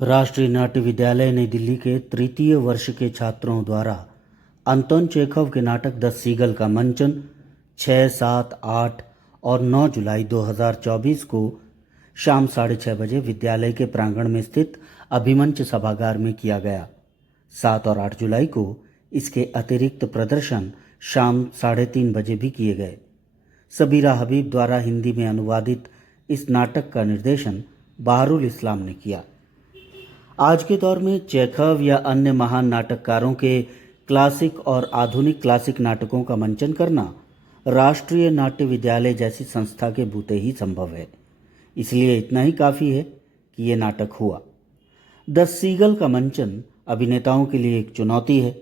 राष्ट्रीय नाट्य विद्यालय नई दिल्ली के तृतीय वर्ष के छात्रों द्वारा अंतोन चेखव के नाटक द सीगल का मंचन 6, 7, 8 और 9 जुलाई 2024 को शाम 6:30 बजे विद्यालय के प्रांगण में स्थित अभिमंच सभागार में किया गया। 7 और 8 जुलाई को इसके अतिरिक्त प्रदर्शन शाम 3:30 बजे भी किए गए। सबीरा हबीब द्वारा हिंदी में अनुवादित इस नाटक का निर्देशन बहारुल इस्लाम ने किया। आज के दौर में चेखव या अन्य महान नाटककारों के क्लासिक और आधुनिक क्लासिक नाटकों का मंचन करना राष्ट्रीय नाट्य विद्यालय जैसी संस्था के बूते ही संभव है। इसलिए इतना ही काफ़ी है कि ये नाटक हुआ। द सीगल का मंचन अभिनेताओं के लिए एक चुनौती है।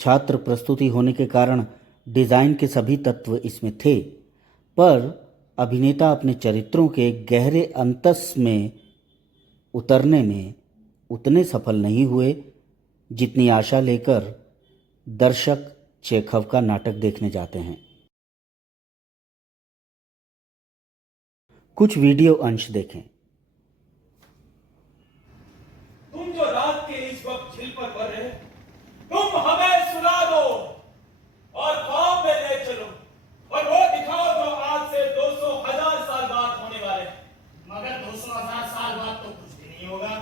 छात्र प्रस्तुति होने के कारण डिज़ाइन के सभी तत्व इसमें थे, पर अभिनेता अपने चरित्रों के गहरे अंतस में उतरने में उतने सफल नहीं हुए जितनी आशा लेकर दर्शक चेखव का नाटक देखने जाते हैं। कुछ वीडियो अंश देखें। तुम जो रात के इस वक्त झील पर मर रहे, तुम हमें सुला दो और ख्वाब में ले चलो और वो दिखाओ जो आज से 200,000 साल बाद होने वाले। मगर 200,000 साल बाद तो कुछ भी नहीं होगा।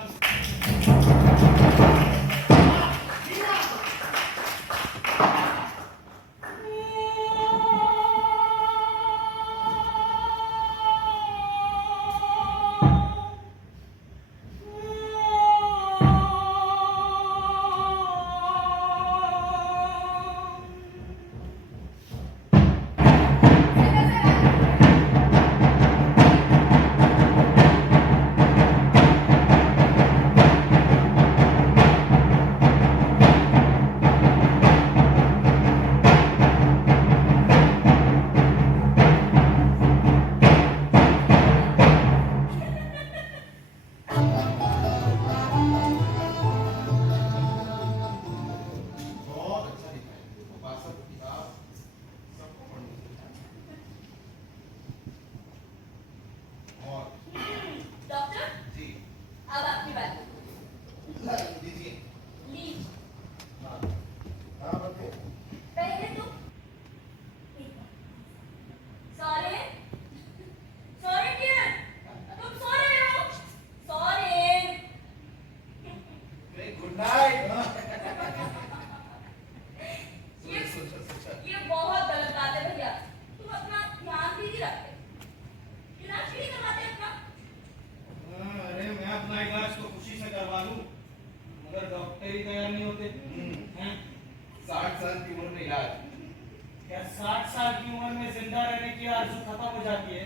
डॉक्टर ही तैयार नहीं होते। 60 साल की उम्र में इलाज। क्या 60 साल की उम्र में जिंदा रहने की आरज़ू खत्म हो जाती है?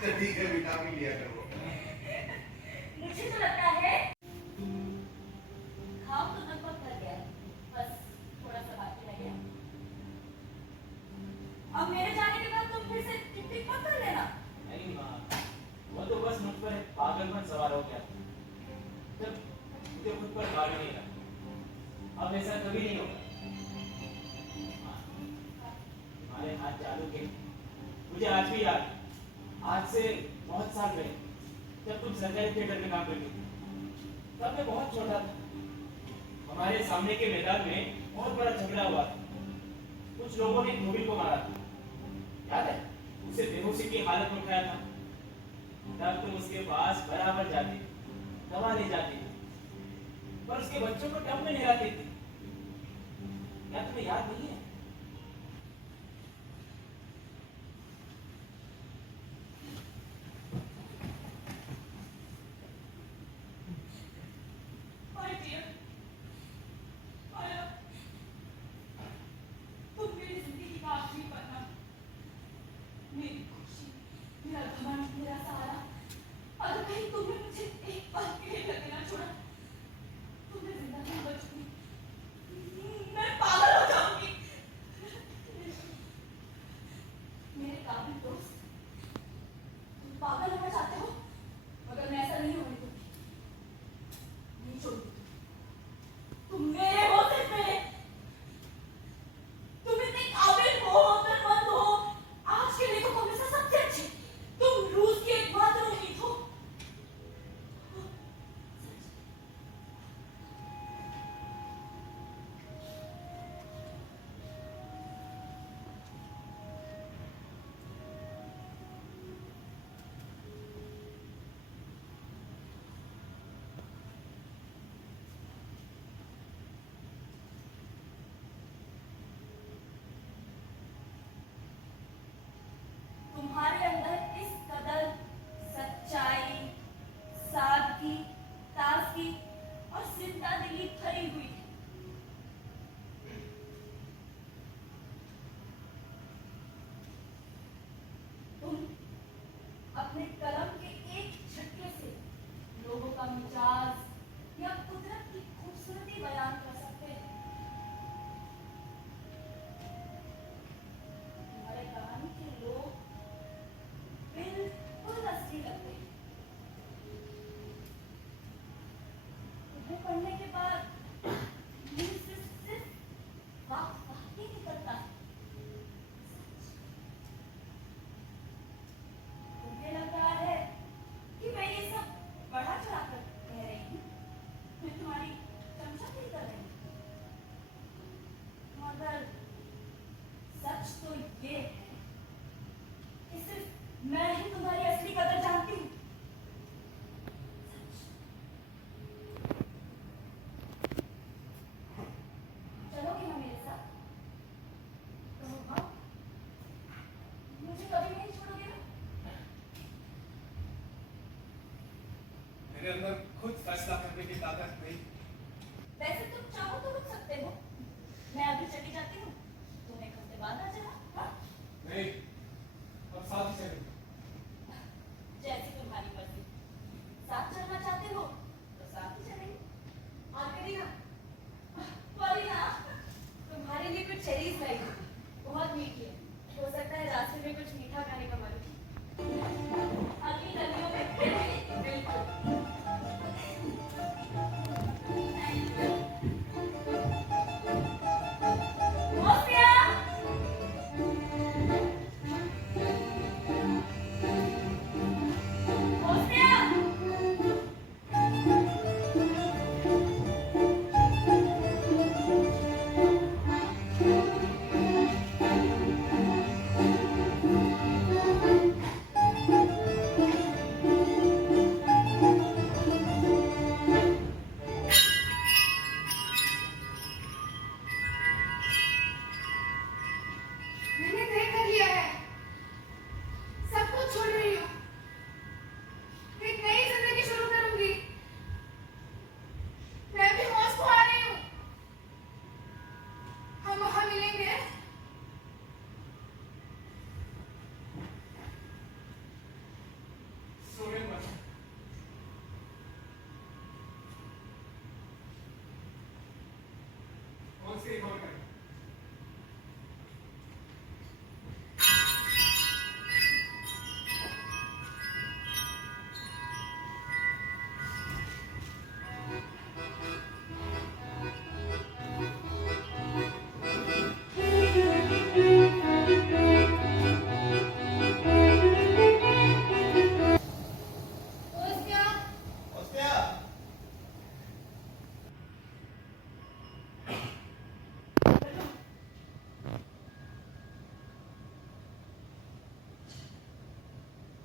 तो ठीक है, विटामिन लिया करो। मुझे तो लगता है घाव तो लगभग कर गया, बस थोड़ा सा बाकी रह गया। अब मेरे जाने के बाद तुम फिर से टिक-टिक मत कर लेना। नहीं माँ, वो तो बस मुझ पर पागलपन सवार हो गया जब मुझे खुद पर गाड़ी नहीं रहा। अब ऐसा कभी नहीं होगा। हमारे हाथ चालू के मुझे आज भी याद, आज से बहुत साल पहले जब तुम सरकारी थिएटर में काम करती थी, तब मैं बहुत छोटा था। हमारे सामने के मैदान में बहुत बड़ा झगड़ा हुआ था। कुछ लोगों ने धोबी को मारा था, याद है? उसे बेहोशी की हालत में उठाया था। तब तुम उसके पास बराबर जाती, दवा ले जाती, पर उसके बच्चों को टब में नहलाती थी। क्या तुम्हें याद नहीं है? मेरे अंदर खुद फैसला करने की ताकत नहीं। वैसे तुम चाहो तो रुक सकते हो। मैं अभी चली जाती हूँ, तुम एक हफ्ते बाद आ जाना। हाँ? नहीं, अब साथ ही चलेंगे। जैसी तुम्हारी मर्जी। साथ चलना चाहते हो तो साथ ही चलेंगे। और करीना, करीना, तुम्हारे लिए कुछ चेरीज लाई हूँ। बहुत मीठी है। हो सकता है रास्ते में कुछ मीठा खाने का मन हो। अगली गर्मियों में फिर मिलेंगे, बिल्कुल। मोस्तिया! मोस्तिया! मैंने तय कर लिया है, सब कुछ छोड़ रही हूँ, एक नई जिंदगी शुरू करूंगी। मैं भी मॉस्को आ रही हूँ, हम वहां मिलेंगे। सोने मत। कौन सी खबर करें? मोस्तिया, मोस्तिया,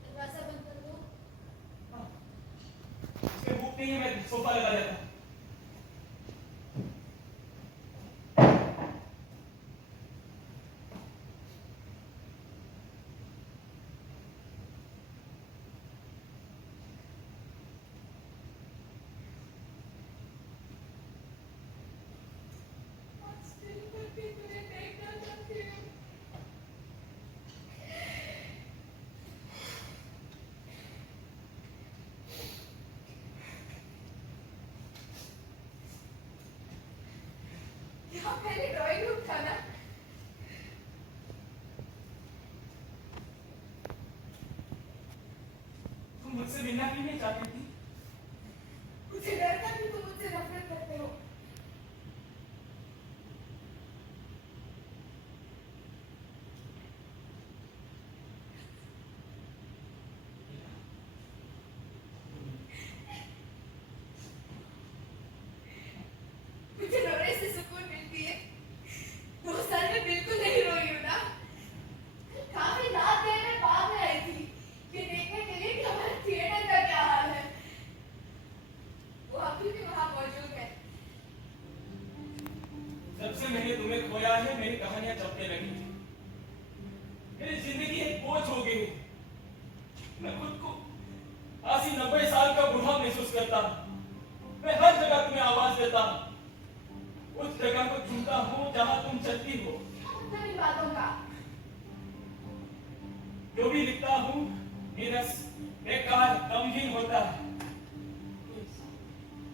दरवाजा बंद कर दो। इसमें भूख नहीं है, मैं सोफा लगा देता। आज दिन भर भी तुम्हें देखना चाहती हूँ। यहाँ पहले ड्राइंग रूम था ना? तुम मुझसे मिलना क्यों नहीं चाहती थी? मुझे डर था कि तुम मुझसे नफरत करते हो। मुझे रोने से सुकून मिलती है। 2 साल में बिल्कुल नहीं रोई हूँ ना। काफी रात गए मैं बाहर में आई थी ये देखने के लिए कि हमारे थिएटर का क्या हाल है। वो अभी भी वहां मौजूद है। जब से मैंने तुम्हें खोया है, मेरी कहानियां चलने लगी। मेरी जिंदगी एक बोझ हो गई। मैं खुद को 80-90 साल का बूढ़ा महसूस करता हूं। मैं हर जगह तुम्हें आवाज देता हूं, उस जगह को चुनता हूं जहां तुम चलती हो। मतलब इन बातों का जो भी लिखता हूं नीरस, बेकार, गमगीन होता है।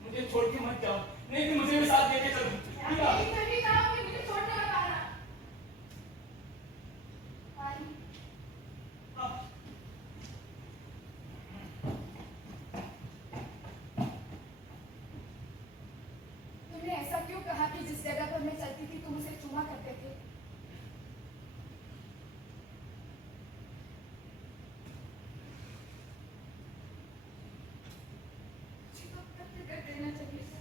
मुझे छोड़ के मत जाओ, नहीं तो मुझे भी साथ लेके चलो। प्रिया, यही कभी कहा कि मुझे छोड़ने मत आना। आई, हाँ, तुमने ऐसा क्यों कहा कि जिस जगह पर मैं चलती थी तुम उसे चूमा करते थे? मुझे तो कत्ल कर देना चाहिए था।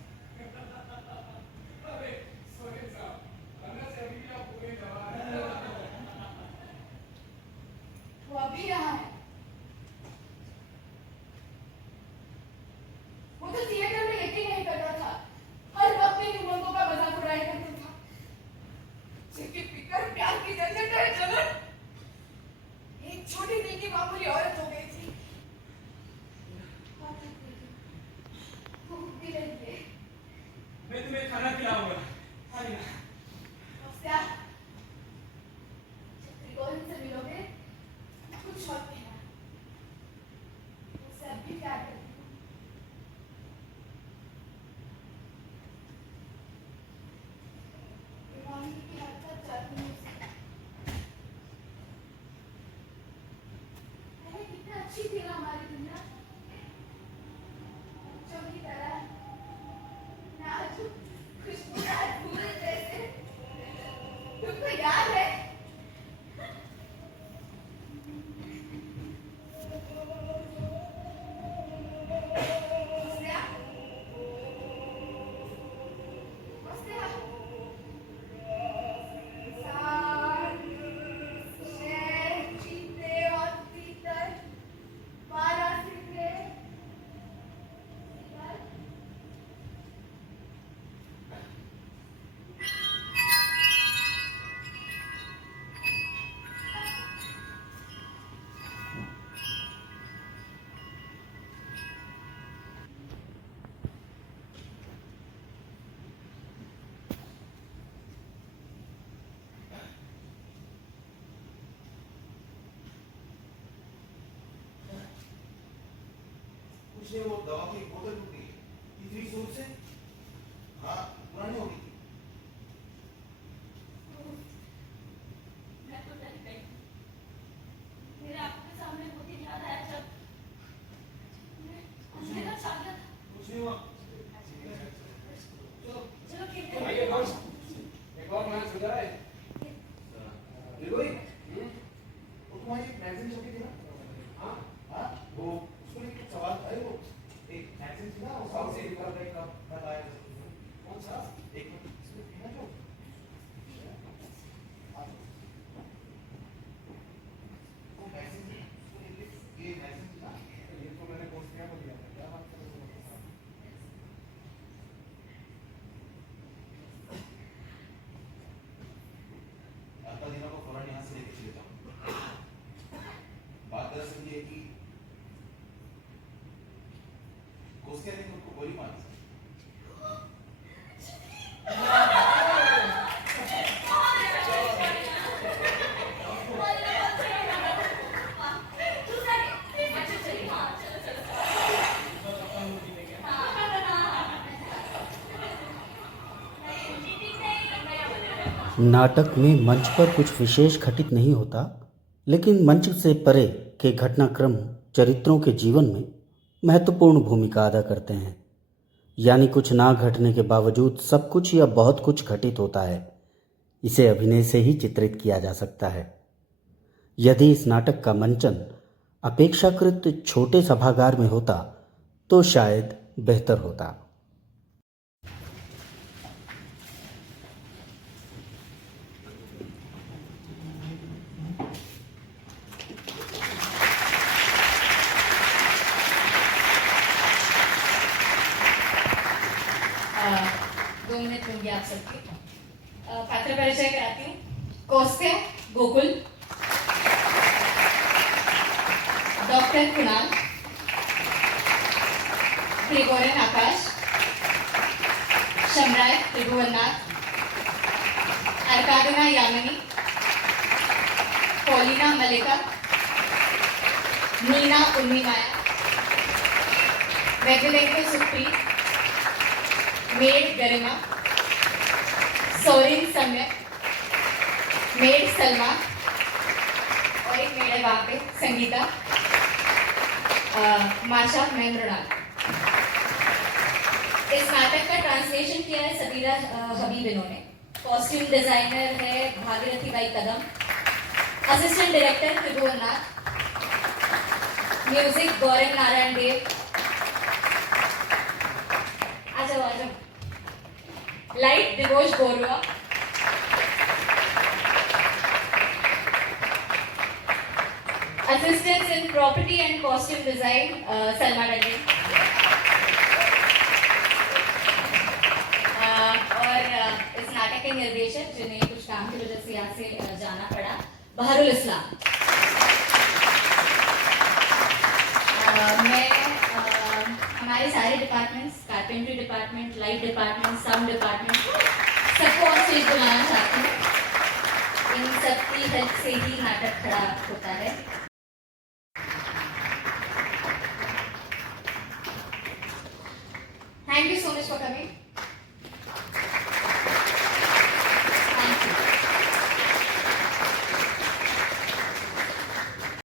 अरे सॉरी। कुछ नहीं, वो दवा की बोतल टूटी है। इतनी जोर से? हाँ, पुरानी हो गई थी। मैं तो डर गई। मेरे आंखों के सामने वो दिन याद आया जब अंधेरा छा गया था। कुछ नहीं हुआ। चलो खेलते आइए हैं। बॉस, एक और मैच हो जाए। निरोई, वो तुम्हारी मैगजीन छपी थी ना? हाँ, हाँ, वो उसको लेके कुछ सवाल था। वो एक मैगजीन थी ना, वो साउथ से निकल रही कब बताया कौन सा? एक मिनट, इसमें थी ना जो वो मैगजीन थी, उसको लेके ये मैगजीन थी ना? ये तो मैंने कोर्स किया को दिया था। क्या बात कर रहे हो? आपका दिनों को फौरन यहाँ से लेके चले जाओ। बात दरअसल ये है कि कोस्टिया ने उनको गोली मारी। नाटक में मंच पर कुछ विशेष घटित नहीं होता, लेकिन मंच से परे के घटनाक्रम चरित्रों के जीवन में महत्वपूर्ण भूमिका अदा करते हैं। यानी कुछ ना घटने के बावजूद सब कुछ या बहुत कुछ घटित होता है। इसे अभिनय से ही चित्रित किया जा सकता है। यदि इस नाटक का मंचन अपेक्षाकृत छोटे सभागार में होता तो शायद बेहतर होता। दो मिनट दूंगी आप सबके। पात्र परिचय कराती हूँ। कौस्त्या गोकुल, डॉक्टर कुणाल, ग्रेगोरियन आकाश, शमराय त्रिभुवननाथ, अर्कादिना यामिनी, पॉलिना मलिका, मीना उर्मिमाया, वेंकटेश्वर सुप्रीत, मेड गरिमा, सोरिन सम्यक, मेड सलमा और एक मेड है वहाँ पे संगीता, माशा महेंद्रनाथ। इस नाटक का ट्रांसलेशन किया है सबीरा हबीब इन्होंने। कॉस्ट्यूम डिजाइनर है Bhagirathi Bai Kadam, assistant director Tribhuvannath, music Gaurav Narayan Dev. आ जाओ। Light Divosh Borua, assistants in property and costume design Salma Dandi, और इस नाटक के निर्देशक जिन्हें कुछ काम की वजह से यहाँ से जाना पड़ा, बहारुल इस्लाम। मैं हमारे सारे departments, carpentry department, light department, sound department, सबको ऑन स्टेज बुलाना चाहती हूँ। इन सबकी हेल्प से ही नाटक खड़ा होता है। Thank you so much for coming.